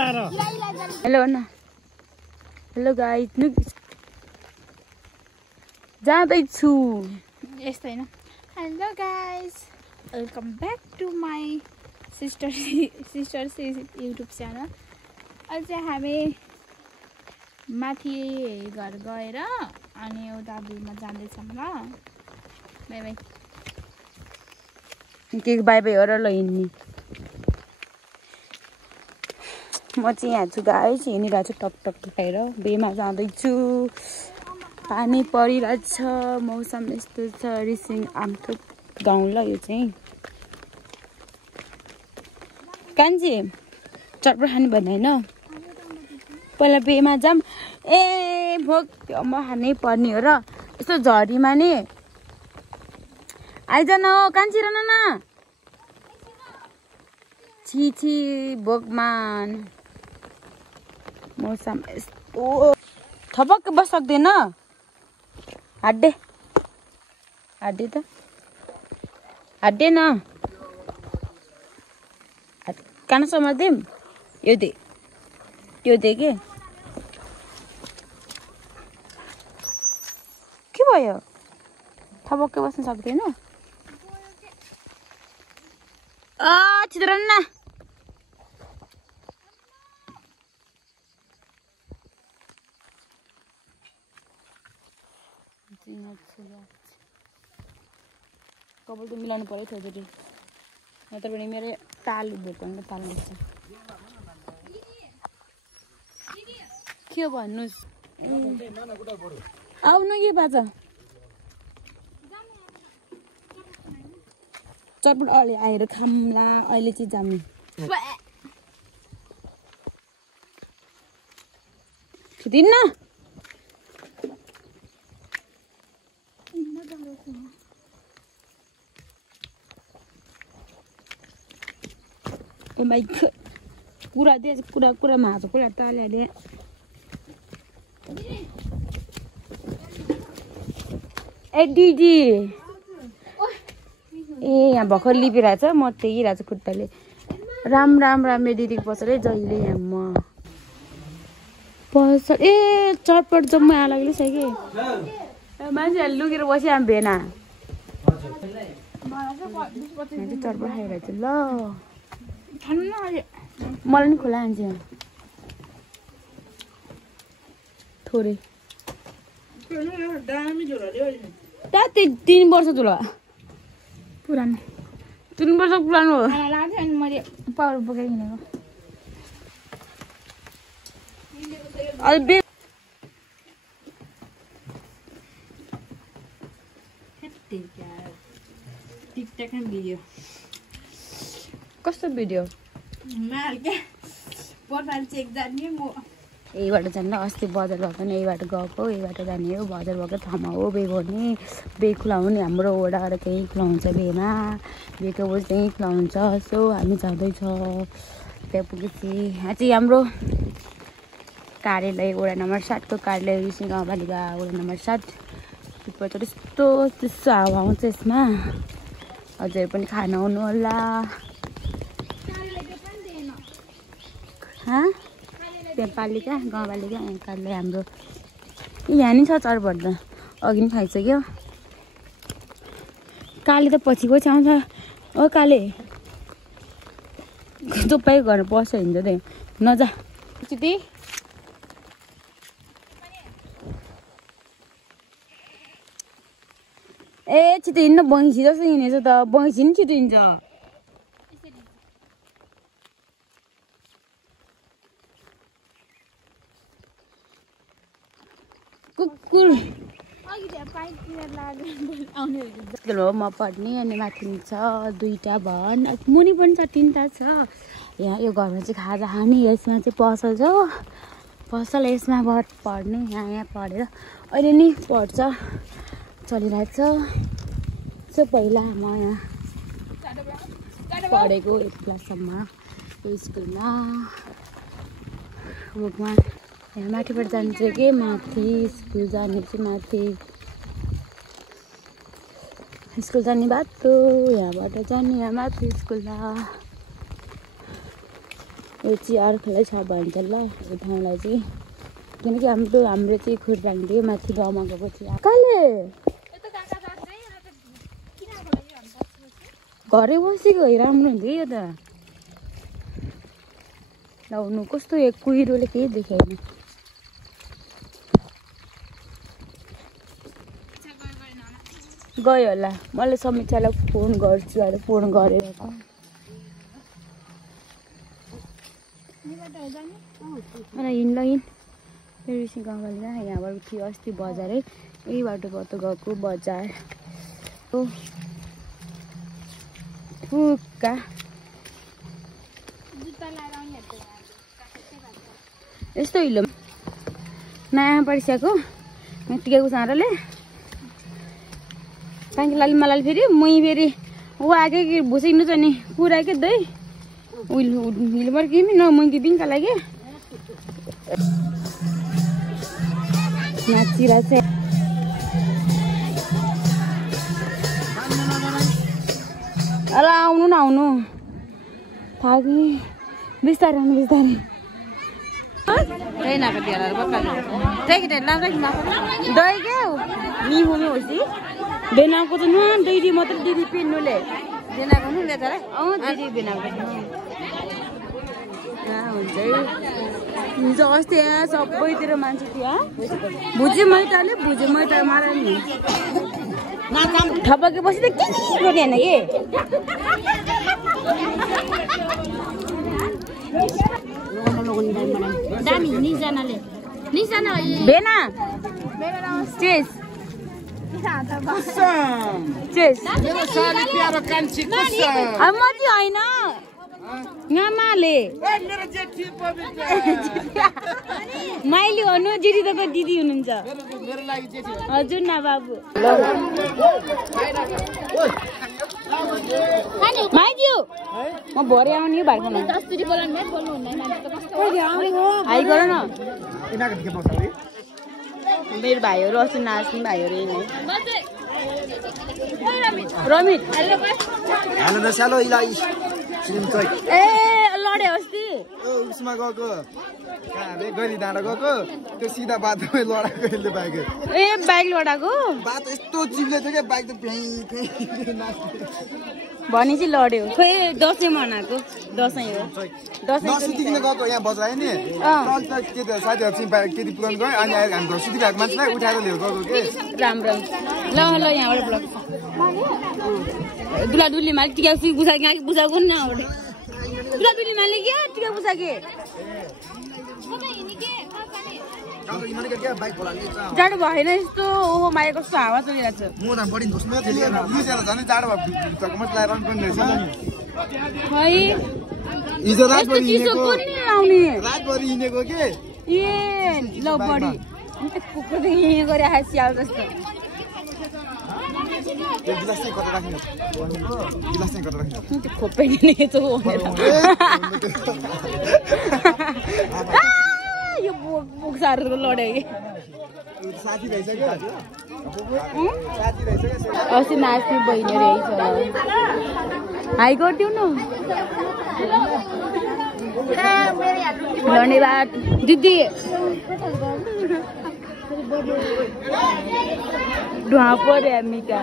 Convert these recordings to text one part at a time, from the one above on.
Hello न hello guys जाँदैछु यस्तो हैन hello guys welcome back to my sister YouTube channel अझै हामी माथि घर गएर अनि एउटा भ्यूमा जाँदैछौँ ल बाई बाई के बाई बाई हो र ल हिँड्ने म चाहिँ यहाँ छु गाइस हिँडिरहेको छु टक टक खाएर बेमा जाँदैछु पानी परिरहेछ मौसम यस्तो छ रिसिङ आमको गाउँ ल यो चाहिँ कान्छी चटपट खाने भन्ने होइन पहिला बेमा जाऊँ ए भोक त्यो म खानै पर्ने हो र यस्तो झरीमा नि आइज न कान्छी र न छि भोकमान मौसम यस्तो थपक्क बस सक्दैन हाड्डे त हाड्डे न कान समातिम यो दे के भयो थपक्क बस्न सक्दैन छिटो न कपाल त मिलाउनु पर्यो थोचोटि नत्र भने मेरो ताल भएको अन्त ताल लाग्छ के भन्नुहोस् आउनु के बाजा चटपट अहिले आएर खाम्ला अहिले चाहिँ जाने दिन्न ओ माय गॉड कुरा दे कुरा माछ कुरा ताले ए दिदी ए यहाँ भर्खर लिपिरहेछ म टेकिरहेको छु खुट्टाले राम दिदीको पसलै जहिले यहाँ म पसल ए चटपट जम्मै आलाग्लै छ कि मान्छेहरूले लुकेर बस्यो हामी भेना चटपट खाइरहेको छु ल मलाई नि खोला हान्छ यहाँ थोरै 3 वर्ष झोला पुरानो 3 वर्ष पुरानो हो लाग्थ्यो अनि मैले पावर बोकेर हिँडेको टिकटक भिडियो कस्तो भिडियो प्रोफाइल चेक जाने म यहीबाट जान्न अस्ति बजार भएको नि यहीबाट गएको यहीबाट जाने हो बजार भएको ठाउँमा हो बे गर्ने बे खुलाउने हाम्रो वडाबाट त्यहीँ खुलाउँछ बेमा बेको बोझ त्यहीँ खुलाउँछ सो हामी जाँदैछ त्यहाँ पुगेपछि यहाँ चाहिँ हाम्रो कार्यालय वडा नम्बर 7 को कार्यालय रिसिङ गाउँपालिका वडा नम्बर 7 त्यस्तो हावा आउँछ यसमा हजुर पनि खान आउनु होला त्यहाँ पालिका गाउँपालिका यहाँ कार्यालय हाम्रो यहाँ नि छ चरपट त अघि नि खाइसक्यो काले त पछिको चाहिँ आउँछ ओ काले तपाईँ घर पस्छ हिँड्छ त्यहाँ नजा चिती ए छिटो हिँड्नु बङ्सी जस्तो हिँडेछ त बङ्सी नि छिटो हिँड्छ कुकुर म पढ्ने अनि माथि छ 2टा भन मुनि पनि छ 3टा छ यहाँ यो घरमा चाहिँ खाजा खाने यसमा चाहिँ पसल छ पसल यसमा पढ्ने यहाँ पढेर अहिले नि पढ्छ चलिरहेछ सो पहिला म यहाँ पढेको 8 क्लाससम्म यो स्कुलमा बुकमा यहाँ माथिबाट जान्छ कि माथि स्कुल जाने चाहिँ माथि स्कुल जाने बाटो यहाँबाट जाने यहाँ माथि स्कुलमा यो चाहिँ अर्कोलाई छ भन्छ ल यो ठाउँलाई चाहिँ किनकि हाम्रो चाहिँ खुर्लाङ्गे माथि गाउँमा गएको थियो कहिले घरै बसेको राम्रो हुन्थ्यो यो त लाउनु कस्तो एक कुहिरोले केही देखाएन गयो होला मैले समीक्षालाई फोन गर्छु अरे फोन गरेर मलाई हिँड फेरि गाउँपालिका यहाँबाट थियो अस्ति बजार है यही बाटोबाट गएको बजार फुक्का यस्तो हिलो नयाँ परिसकेको टिकेको साह्रोले ताकि लाली मलाई फेरि मै फेरि ऊ आगे कि भुसिक्नु छ नि पुरा के दही हिलबर कि न मैकी बिङका लागि नाचिरा चाहिँ अला आउनु न आउनु थाहा बिस्तारै आउनु बिस्तारै दही के मिहुनु होस् बेनाको त नुहान दिदी मात्रै दिदी पिन्नुले बेनाको नुले तर दिदी बेनाको हुन्छ हुन्छ अस्ति यहाँ सबैतिर मान्छे थियो भुजे मैटाले भुजे मैटा मार नि थपके पछि त के गर्ने होइन कि दामी निजनाले बेना चेस चेस अब म चाहिँ होइन माइली भन्नु जेठी तको दिदी हुनुहुन्छ हजुर न बाबु माइज्यू म भरे आउने भाइको हाई गर न मेरो भाइहरू अस्ति नाच्ने भाइहरू रमित ए लडे अस्ति उसमा गएको गरी डाँडा गएको त्यो सिधा बाटोमै लडाएको बाइक ए बाइक लडाएको बाटो यस्तो चिप्ले थियो क्या बाइक त भने चाहिँ लड्यो खोइ दसैँ मनाएको दसैँ हो दसैँदेखि गएको यहाँ बजार नि साथीहरू चाहिँ केटी पुऱ्याउनु गयो अनि आएर हामी सुति भएको मान्छेलाई उठाएर लिएर गएको के राम्रो ल ल यहाँबाट ब्लग दुला दुली माले टिका बुझाएको नि नआउँदै दुला दुली माले क्या टिका बुझाके जाडो भएन यस्तो ओहो माया कस्तो हावा चलिरहेको छ ए ल बढी कुकुर गरे स्याल जस्तो खोपै यो बोक्साहरू लड्यो कि अस्ति नाच्ने बहिनी रहेछ हाई गरिदिउ न धन्यवाद दिदी धुवा पर्यो मिका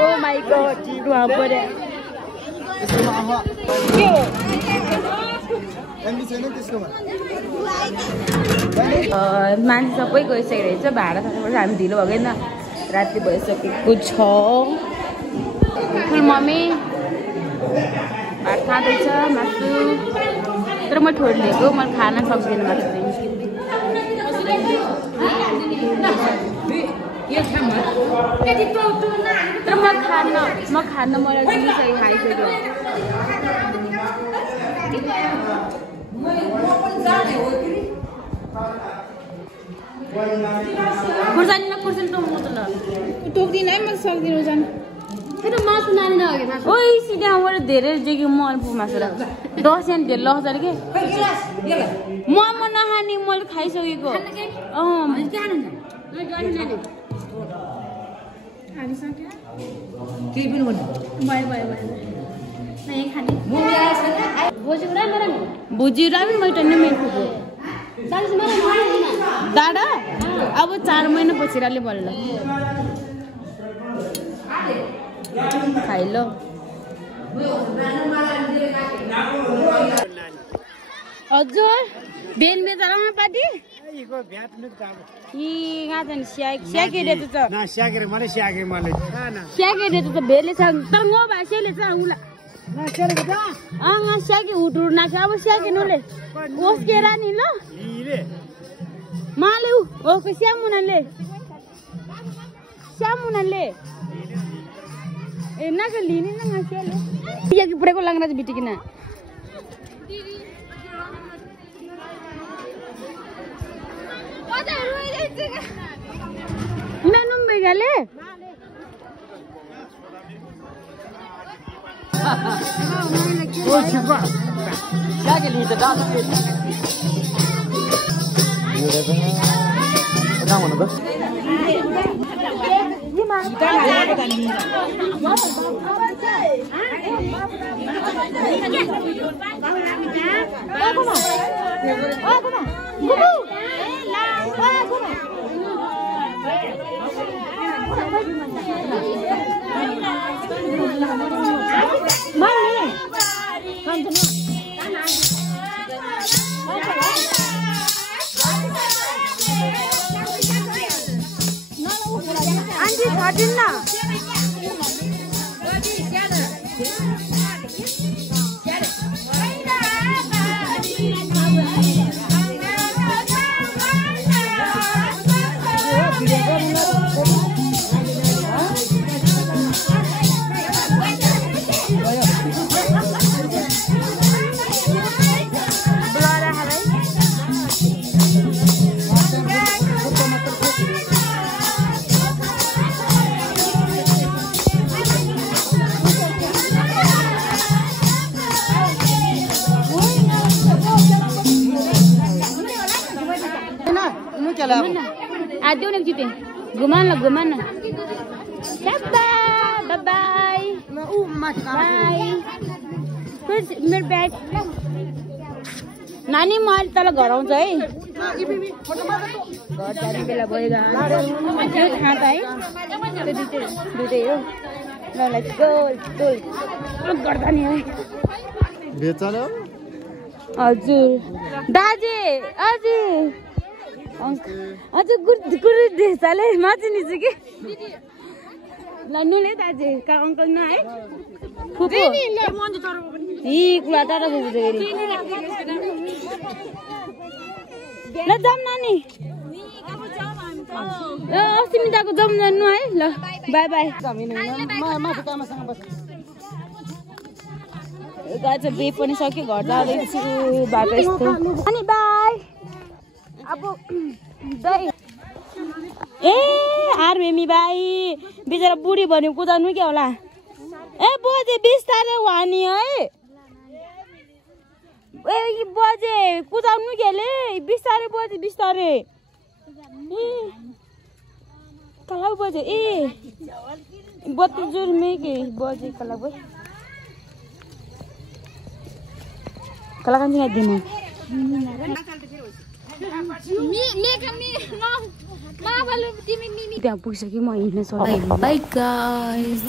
ओ माई गॉड धुवा पर्यो मान्छे सबै गइसकेको रहेछ भाडा थाल्नुपर्छ हामी ढिलो भएको छैन राति भइसकेको छ फुल मम्मी भात खाँदैछ मासु तर म ठोड लिएको मैले खान सक्दिनँ मासु तर म खान्न मलाई दिइसकेँ खाइसक्यो खुर्सानीमा खुर्सानी टोक्नु त ल टोक्दिन है म सक्दिनँ जानु फेरि मासु नानी नअघि ओइ सिध्याबाट धेरै जेकी मन पो मासु र 10 सेन्ट धेरै लग्छ के म नखाने मैले खाइसकेको भयो भुजी रामी मैटने मेन खुबो दाडा अब 4 महिना पछिराले बल्ल खाइलो हजुर बेन बेचारामा पाटी इको भ्याट न त इ गाजन स्याके दे त ना स्याकेर मलाई स्याके मलाई ना स्याके दे त भेले छ तर म भाषाले छ उला ना स्याके त आङा स्याके उठुर नाके अब स्याके नले ओस केरा नि ल इले माले ओ के स्यामुनाले ए नाके लिनी न ngaseले या कि पुरेको लाग्न त बिटिकिना Menum begale. ओ छिपा Lagi ni the dance pit. कहाँ भन्नु त Anji khatin na. Aduh nak jipe, gimana? Bye. Bye. Terus मेरे बैग नानी माल तल घर आउँछ है घर जाने बेला भएगा त्यो थाहा त है त्यो दुईटै हो ल लेट्स गो गर्दा नि है बेचाले हजुर दाजे हजुर गुरु देसाले माथि निस्क्यो कि लन्नुले दाजे का अंकल न है फुपू इ कुरा टाढा बुझ्दै ल जाम नानी अस्मिताको जाम जान्नु है ल बाई गाछ बे पनि सक्यो घर जाँदैछु बाटो यस्तो अनि बाई अब दही ए आरमेमी बाई बिचरा बुढी भन्यो कुदाउनु के होला ए बजे बिस्तारै वानी है ए बजे कुदाउनु केले बिस्तारै बजे बिस्तारै ए कला बजे ए बत्ती जुर्मे के बजे कला बजे कला कान्छी दिनु त्यहाँ पुगिसक्यो म हिँड्न सक्दिनँ बाइ गाइस